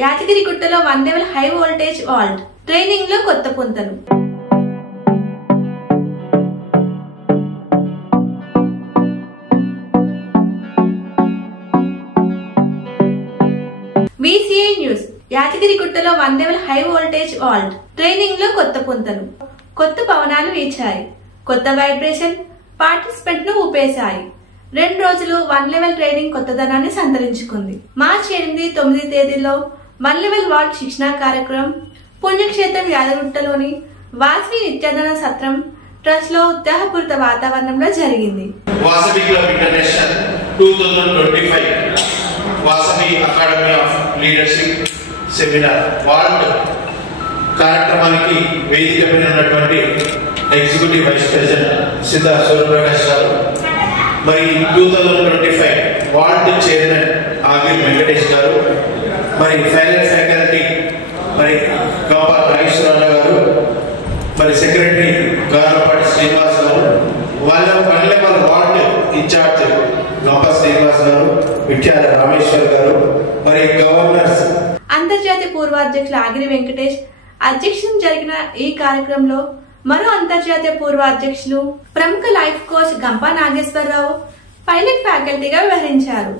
యాదగిరిగుట్టలో 1 level high voltage వాల్ట్ training లో కొత్త పుంతలు. VCI news. యాదగిరిగుట్టలో 1 లెవెల్ హై వోల్టేజ్ వాల్ట్ ట్రైనింగ్ లో కొత్త పుంతలు. కొత్త పవనాలు వీచాయి. కొత్త వైబ్రేషన్ పార్టిసిపెంట్ ను ఊపేశాయి. 2 రోజులు 1 లెవెల్ ట్రైనింగ్ కొత్తదనాన్ని సంతరించుకుంది. మార్చి 8, 9 తేదీల్లో 1 లెవెల్ వాల్ట్ శిక్షణా కార్యక్రమం పుణ్యక్షేత్రం యాదగిరిగుట్టలోని వాసవి నిత్యానంద సత్రం ట్రస్ట్ లో ఉత్సాహపూరిత వాతావరణంలో జరిగింది. Vasavi club international 2025 Vasavi academy of leadership seminar వాల్ట్ కార్యక్రమానికి వేదిక పైన ఉన్నటువంటి executive vice president Siddha Suryaprakash garu, మరి 2025 వాల్ట్ చైర్మన్ ఆగిరి వెంకటేష్ గారు, మరి ఫైనల్ ఫ్యాకల్టీ మరి గంప నాగేశ్వరరావు గారు, మరి సెక్రటరీ గారపాటి శ్రీనివాస్ గారు, వాళ్ళ 1 లెవెల్ వాల్ట్ ఇన్ఛార్జ్ గంప శ్రీనివాస్ గారు, విట్యాల రామేశ్వర్ గారు, మరి గవర్నర్స్. అంతర్జాతీయ పూర్వాధ్యక్షులు ఆగిరి వెంకటేష్ అధ్యక్షం జరిగిన ఈ కార్యక్రమంలో మరో అంతర్జాతీయ పూర్వ అధ్యక్షులు ప్రముఖ life coach Gampa Nageswararao pilot ఫ్యాకల్టీగా వ్యవహరించారు.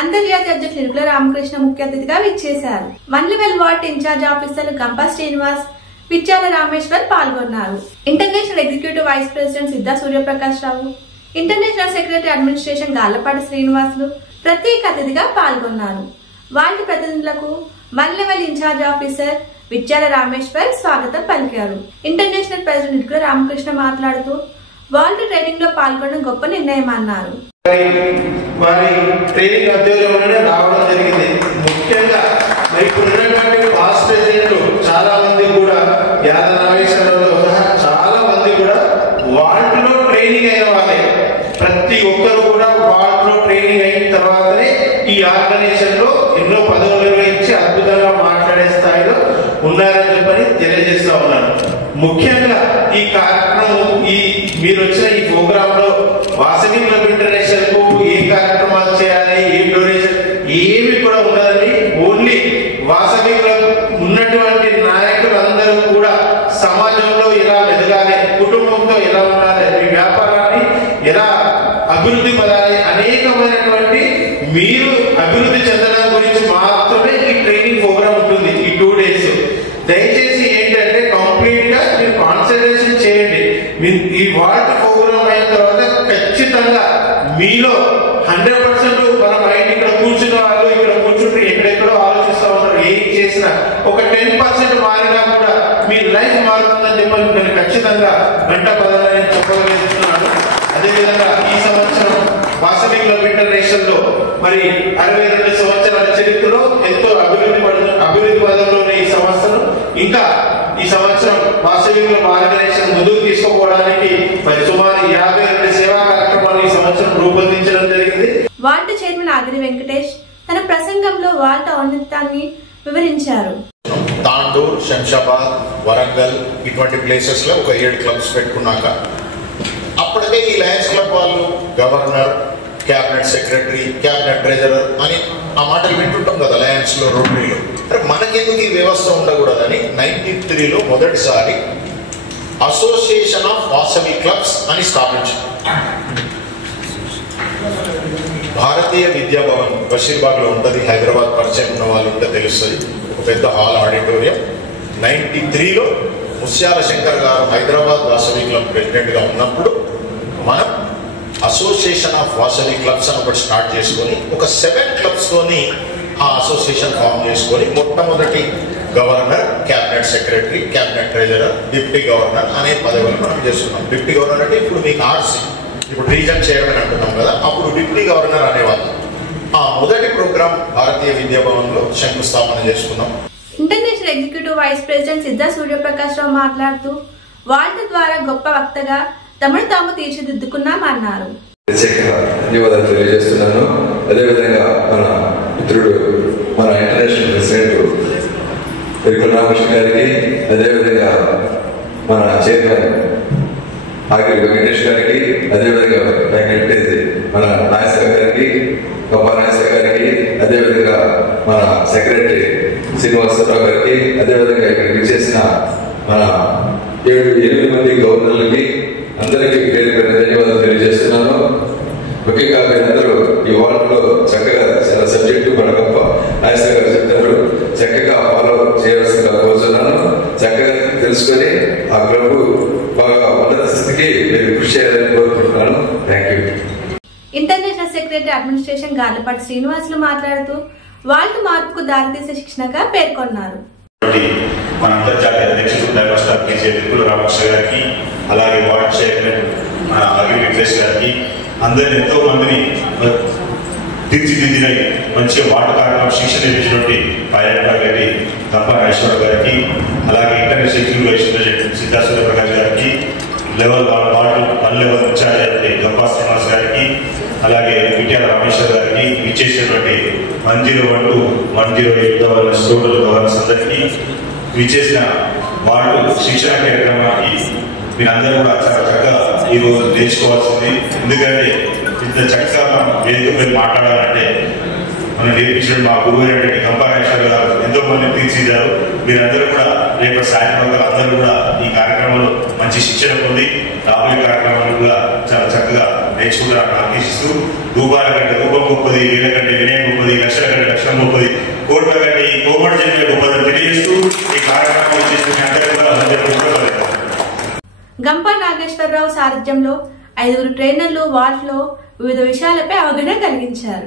అంతర్జాతీయ అధ్యక్షులు ఇరుకుల రామకృష్ణ ముఖ్య అతిథిగా విచ్చేశారు. 1 లెవెల్ వాల్ట్ ఇన్ఛార్జ్ ఆఫీసర్లు గంపా శ్రీనివాస్, విట్యాల రామేశ్వర్ పాల్గొన్నారు. International executive vice president Siddha Suryaprakash Rao, international secretary administration Gallapati Srinivasulu ప్రత్యేక అతిథిగా పాల్గొన్నారు. వాల్ట్ ప్రతినిధులకు 1 level incharge officer Vityala Rameshwar స్వాగతం పలికారు. ఇంటర్నేషనల్ ప్రెసిడెంట్ ఇరుకుల రామకృష్ణ మాట్లాడుతూ వాల్ట్ ట్రైనింగ్ లో పాల్గొనడం గొప్ప నిర్ణయం అన్నారు. వారి ట్రైనింగ్ అధ్యయనంలోనే రావడం జరిగింది. ముఖ్యంగా ఇప్పుడున్నటువంటి పాస్ట్ ప్రెసిడెంట్ చాలా మంది కూడా యాద నాగేశ్వరరావుతో సహా చాలా మంది కూడా వాల్ట్ లో ట్రైనింగ్ అయిన వాళ్ళే. ప్రతి ఒక్కరు కూడా వాల్ట్ లో ట్రైనింగ్ అయిన తర్వాతనే ఈ ఆర్గనైజేషన్ లో ఎన్నో పదవులు నిర్వహించి అద్భుతంగా మాట్లాడే స్థాయిలో ఉన్నారని చెప్పని తెలియజేస్తా ఉన్నాను. ముఖ్యంగా ఈ కార్యక్రమం మీరు వచ్చిన ఈ ప్రోగ్రామ్ లో వాసవి క్లబ్ ఇంటర్నేషనల్ కు ఏ కార్యక్రమాలు చేయాలి, ఏ డొనేషన్ ఏమి కూడా ఉండదని, ఓన్లీ వాసవి క్లబ్ ఉన్నటువంటి నాయకులందరూ కూడా సమాజంలో ఎలా ఎదగాలి, కుటుంబంతో ఎలా ఉండాలి, మీ వ్యాపారాన్ని ఎలా అభివృద్ధి పడాలి, అనేకమైనటువంటి మీరు అభివృద్ధి చెందడం గురించి మాత్రమే ఈ ట్రైనింగ్ ప్రోగ్రామ్ ఉంటుంది. ఈ 2 days దయచేసి ఏంటంటే కంప్లీట్ గా మీరు కాన్సన్ట్రేషన్ చేయండి. ఈ వాల్ట్ ప్రోగ్రామ్ అయిన తర్వాత ఖచ్చితంగా మీలో 100% మన మైండ్ ఇక్కడ కూర్చున్న వాళ్ళు ఇక్కడ కూర్చుంటే ఎక్కడెక్కడో ఆలోచిస్తూ ఉంటారు. ఏం చేసినా ఒక 10% మారినా కూడా మీ లైఫ్ మారుతుందని చెప్పి నేను ఖచ్చితంగా గంట పదాలని చెప్పగలుగుతున్నాను. అదేవిధంగా ఈ సంవత్సరం వాసవి క్లబ్ ఇంటర్నేషనల్ లో మరి 62 సంవత్సరాల చరిత్రలో ఎంతో అభివృద్ధి పదంలోని ఈ సంవత్సరం ఇంకా ఈ సంవత్సరం వాసవి క్లబ్ ఆర్గనైజేషన్ ముందుకు తీసుకోవడానికి మరి సుమారు 52 సేవా కార్యక్రమాలు ఈ సంవత్సరం రూపొందించడం జరిగింది. వాల్ట్ చైర్మన్ ఆగిరి వెంకటేష్ తన ప్రసంగంలో వాల్ట్ ఔన్నత్యాన్ని వివరించారు. తాండూర్, శంషాబాద్, వరంగల్ ఇటువంటి ప్లేసెస్ లో ఒక 7 క్లబ్స్ పెట్టుకున్నాక అప్పటికే ఈ లయన్స్ క్లబ్ వాళ్ళు governor, cabinet secretary, cabinet treasurer అని ఆ మాటలు వింటుంటాం కదా లయన్స్ లో, రోటరీలో. మనకెందుకు ఈ వ్యవస్థ ఉండకూడదని 93లో మొదటిసారి అసోసియేషన్ ఆఫ్ వాసవి క్లబ్స్ అని స్థాపించారు. భారతీయ విద్యాభవన్ బషీర్బాగ్ లో ఉంటుంది. హైదరాబాద్ పరిచయం ఉన్న వాళ్ళు ఉంటే తెలుస్తుంది. ఒక పెద్ద హాల్, ఆడిటోరియం. 93లో ముత్యాల శంకర్ గారు హైదరాబాద్ వాసవి క్లబ్ ప్రెసిడెంట్ గా ఉన్నప్పుడు మనం అసోసియేషన్ ఆఫ్ వాసవి క్లబ్స్ అని ఒకటి స్టార్ట్ చేసుకొని ఒక 7 క్లబ్స్ తోని ఆ అసోసియేషన్ ఫామ్ చేసుకొని మొట్టమొదటి governor, cabinet secretary, cabinet treasurer, deputy governor అనే పదవులు మనం చేస్తున్నాం. డిప్యూటీ గవర్నర్ అంటే ఇప్పుడు మీకు ఆర్సీ, ఇప్పుడు రీజన్ చైర్మన్ అంటున్నాం కదా, అప్పుడు డిప్యూటీ గవర్నర్ అనేవాళ్ళు. ఆ మొదటి ప్రోగ్రాం భారతీయ విద్యాభవన్ లో శంకుస్థాపన చేసుకున్నాం. International executive vice president Siddha Suryaprakash Rao మాట్లాడుతూ వాల్ట్ ద్వారా గొప్ప వక్తగా తమను తాము తీర్చిదిద్దుకున్నామన్నారు. ధన్యవాదాలు తెలియజేస్తున్నాను. అదేవిధంగా మన మిత్రుడు, మన ఇంటర్నేషనల్ ప్రెసిడెంట్ ఇరుకుల రామకృష్ణ గారికి, అదేవిధంగా మన చైర్మన్ ఆగిరి వెంకటేష్ గారికి, అదేవిధంగా మన నాగేశ్వర గారికి, గొప్ప నాగేశ్వర గారికి, అదేవిధంగా మన సెక్రటరీ అదేవిధంగా ఇక్కడికి చేసిన మన 7 మంది గవర్నర్లకి అందరికీ పేరు పేరు ధన్యవాదాలు తెలియజేస్తున్నాను. ముఖ్యంగా మీరందరూ ఈ వార్డులో చక్కగా చాలా సబ్జెక్టు మన గొప్ప నాయకులు గారు చెప్తారు, చక్కగా ఫాలో చేయవలసిందిగా కోరుతున్నాను. చక్కగా తెలుసుకొని ఆ క్లబ్ బాగా ఉన్నత స్థితికి మీరు కృషి చేయాలని కోరుకుంటున్నాను. Thank you. International secretary administration Garlapati Srinivasulu మాట్లాడుతూ వార్డు మార్పుకు దారితీసే శిక్షణగా పేర్కొన్నారు. మన అంతర్జాతీయ అధ్యక్షుడు డైవర్స్టార్ బీజే విపుల రామకృష్ణ గారికి, అలాగే వార్డు చైర్మన్ మన అగ్రి వెంకటేష్ గారికి, అందరిని ఎంతో మందిని తీర్చిదిద్దిన మంచి వార్డు కార్యక్రమం శిక్షణ ఇచ్చినటువంటి పైలట్ గారి గంపా నాగేశ్వరరావు గారికి, అలాగే ఇంటర్నేషనల్ ఎగ్జిక్యూటివ్ సిద్ధా సూర్యప్రకాష్ గారికి, లెవెల్ వార్డు 1 లెవెల్ ఇన్ఛార్జ్ అయినటువంటి గంపా శ్రీనివాస్ గారికి, అలాగే విట్యాల రామేశ్వర్ గారికి, విచ్చేసినటువంటి 101 108 గవర్నర్స్ టోటల్ గవర్నర్స్ అందరికీ, విచ్చేసిన వార్డు శిక్షణ కార్యక్రమానికి మీరందరూ కూడా చాలా చక్కగా ఈరోజు నేర్చుకోవాల్సింది. ఎందుకంటే ఇంత చక్కగా మనం వేదికపై మాట్లాడాలంటే మనం నేర్పించిన మా గురువు అయినటువంటి గంపా నాగేశ్వర గారు ఎంతో మంది తీర్చిదిద్దారు. మీరందరూ కూడా రేపు సాయంత్రం అందరూ కూడా ఈ కార్యక్రమంలో మంచి శిక్షణ పొంది రాబోయే కార్యక్రమాలు కూడా చాలా చక్కగా నేర్చుకుంటారని ఆశిస్తూ, రూపాయల కంటే రూపం గొప్పది, వేల కంటే వినయం గొప్పది, లక్షల కంటే లక్షణం గొప్పది, కోట్ల కంటే ఈ కోమటి జన్మే గొప్పదని తెలియజేస్తూ ఈ కార్యక్రమం చేసిన అందరూ కూడా గంపా నాగేశ్వరరావు సారథ్యంలో 5 ట్రైనర్లు వార్డులో వివిధ విషయాలపై అవగాహన కలిగించారు.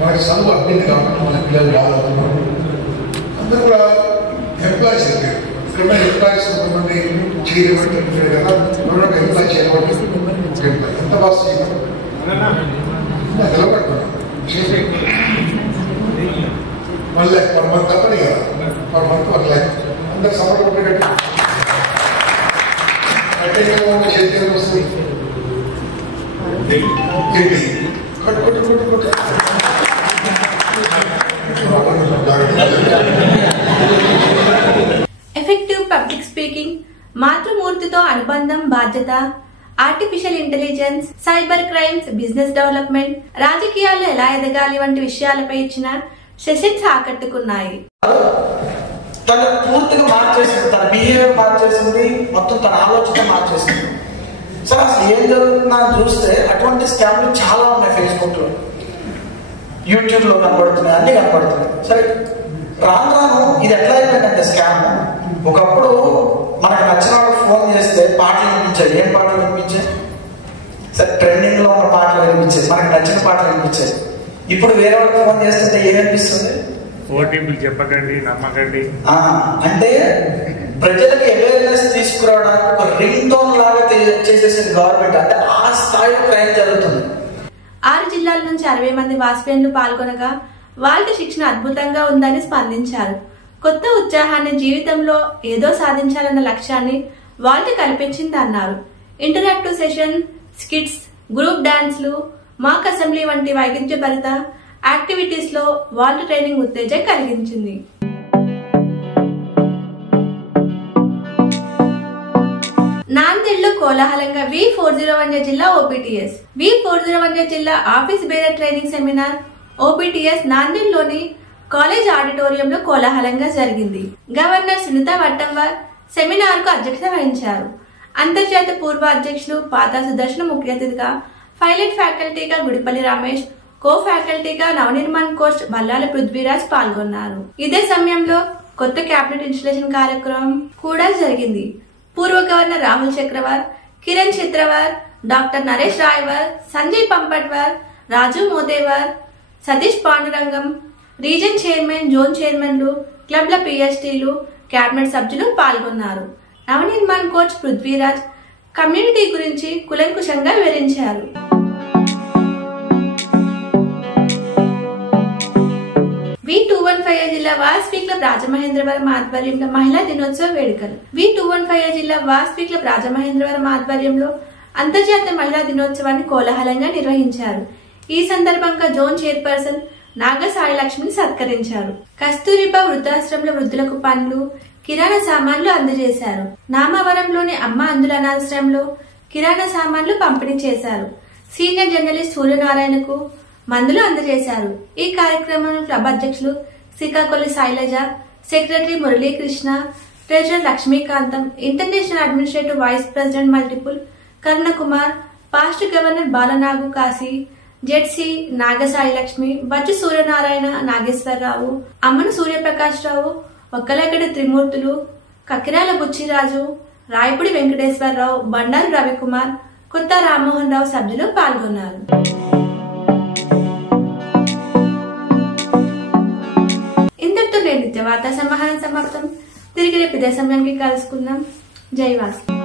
మనకి చదువు అడ్మిట్ కాబట్టి మన పిల్లలు రావాలనుకున్నారు. అందరూ కూడా ఎంప్లాయీస్ అయిపోయారు. ఇక్కడ ఎంప్లాయీస్ కొంతమంది చేయబట్టి కదా, ఎవరో ఎంప్లాయ్ చేయబట్టి ఎంత బాగా చేయడం నిలబడుతున్నాం. మళ్ళీ పర్ మంత్ తప్పని కదా, పర్ మంత్ 1 lakh అందరు సపోర్ట్ ఉండేటట్టు చేతి వస్తుంది. ఎఫెక్టివ్ పబ్లిక్ స్పీకింగ్, మాతృమూర్తితో అనుబంధం, బాధ్యత, artificial intelligence, cyber crimes, business development, రాజకీయాల్లో ఎలా ఎదగాలి వంటి విషయాలపై ఇచ్చిన సెషన్స్ ఆకట్టుకున్నాయి. తన పూర్తిగా మార్చేసింది, తన బిహేవియర్ మార్చేసింది, మొత్తం తన ఆలోచన మార్చేసింది. సరే అసలు ఏం జరుగుతుందా అని చూస్తే అటువంటి స్కామ్లు చాలా ఉన్నాయి. ఫేస్బుక్ లో, యూట్యూబ్ లో కనబడుతున్నాయి, అన్ని కనబడుతున్నాయి. సరే రాను రాను ఇది ఎట్లా అయిపోయిందంటే స్కామ్, ఒకప్పుడు మనకు నచ్చిన వాళ్ళు ఫోన్ చేస్తే పాటలు వినిపించాయి. ఏం పాటలు వినిపించాయి? సరే ట్రెండింగ్ లో ఉన్న పాటలు వినిపించేది, మనకు నచ్చిన పాటలు వినిపించేది. ఇప్పుడు వేరే వాళ్ళకి ఫోన్ చేస్తుంటే ఏమనిపిస్తుంది? ఓటీపీలు చెప్పకండి, నమ్మకండి. అంటే ప్రజలకు అవేర్నెస్ తీసుకురావడానికి ఒక రింగ్ టోన్ లాగా చేసేసింది గవర్నమెంట్. అంటే ఆ స్థాయిలో క్రైమ్ జరుగుతుంది. 6 జిల్లాల నుంచి 60 మంది వాస్పియన్లు పాల్గొనగా వాళ్ళ శిక్షణ అద్భుతంగా ఉందని స్పందించారు. కొత్త ఉత్సాహాన్ని, జీవితంలో ఏదో సాధించాలన్న లక్ష్యాన్ని వాళ్ళు కల్పించింది అన్నారు. ఇంటరాక్టివ్ సెషన్, స్కిట్స్, గ్రూప్ డాన్స్లు, మాక్ అసెంబ్లీ వంటి వైవిధ్యభరిత యాక్టివిటీస్ లో వాళ్ళ ట్రైనింగ్ ఉత్తేజం కలిగించింది. నాందేడ్లో కోలాహలంగా V401 జిల్లా OPTS V401 జిల్లా office bearer training seminar OPTS నాందేడ్లోని కాలేజ్ ఆడిటోరియంలో కోలాహలంగా జరిగింది. గవర్నర్ సునీత వట్టంవార్ సెమినార్ కు అధ్యక్షత వహించారు. అంతర్జాతీయ పూర్వ అధ్యక్షులు పాతా సుదర్శన్ ముఖ్య అతిథిగా, పైలట్ ఫ్యాకల్టీగా గుడిపల్లి రమేష్, కో ఫ్యాకల్టీగా నవనిర్మాణ్ కోచ్ బల్లాల పృథ్వీరాజ్ పాల్గొన్నారు. ఇదే సమయంలో కొత్త క్యాబినెట్ ఇన్స్టలేషన్ కార్యక్రమం కూడా జరిగింది. పూర్వ governor Rahul Chakravar, Kiran Chitravar, doctor Naresh Raiwar, Sanjay Pampatwar, Raju Modewar, Satish Pandurangam, region chairman, zone చైర్మన్లు, క్లబ్ల PSTలు, క్యాబినెట్ సభ్యులు పాల్గొన్నారు. నవనిర్మాణ్ కోచ్ పృథ్వీరాజ్ కమ్యూనిటీ గురించి కులంకుశంగా వివరించారు. V215 జిల్లా వాస్వి క్లబ్ రాజమహేంద్రవరం ఆధ్వర్యంలో మహిళా దినోత్సవ వేడుకలు. V215 జిల్లా వాస్వి క్లబ్ రాజమహేంద్రవరం ఆధ్వర్యంలో అంతర్జాతీయ మహిళా దినోత్సవాన్ని కోలాహలంగా నిర్వహించారు. ఈ సందర్భంగా జోన్ చైర్పర్సన్ నాగసాయి లక్ష్మిని సత్కరించారు. కస్తూరిబా వృద్ధాశ్రమంలో వృద్ధులకు పండ్లు, కిరాణా సామాన్లు అందజేశారు. నామవరంలోని అమ్మ అందుల అనాథాశ్రమంలో కిరాణా సామాన్లు పంపిణీ చేశారు. సీనియర్ జర్నలిస్ట్ సూర్యనారాయణకు మందులు అందజేశారు. ఈ కార్యక్రమంలో క్లబ్ అధ్యక్షులు Srikakuli Sailaja, secretary Muralikrishna, treasurer Lakshmikantham, international administrative vice president multiple Karunakumar, past governor Balanagu Kashi, ZC Nagasai Lakshmi, Bajju Suryanarayana Nageswararao, Ammana Suryaprakash Rao, Okkalagadda Trimurtulu, Kakkirala Buchiraju, Rayapudi Venkateswararao, Bandaru Ravikumar, Kotha Rammohan రావు సభ్యులు పాల్గొన్నారు. ఇంతటితో నిత్య వార్తా సమాహారం సమాప్తం. తిరిగి రేపు ఇదే సమయానికి కలుసుకుందాం. జై వాసు.